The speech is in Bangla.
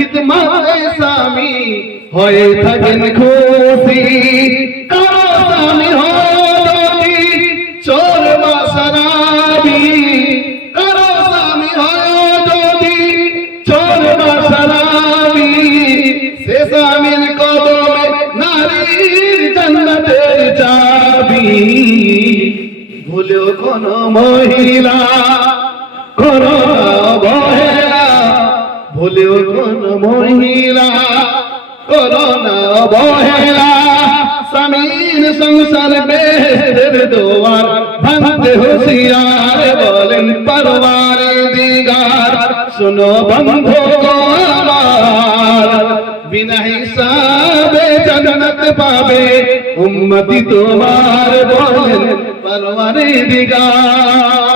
খিদমতে স্বামী হয়ে থাকেন খুশি। কারো স্বামী হয় চোর বা শরাবি, কারো স্বামী হয় যদি চোর বা শরাবি, সে স্বামীর কদমে নারীর জান্নাতের চাবি। ভুলেও কোন মহিলা করো না অবহেলা, ভুলেও কোন মহিলা করো না অবহেলা। স্বামীর সংসার বেহেশতের দুয়ার ভাঙতে হুঁশিয়ার, বলেন পরওয়ারে দিগার শোনো বন্ধু আমার, বিনা হিসাবে জান্নাত পাবে উম্মতি তোমার, বলেন পরওয়ারে দিগার।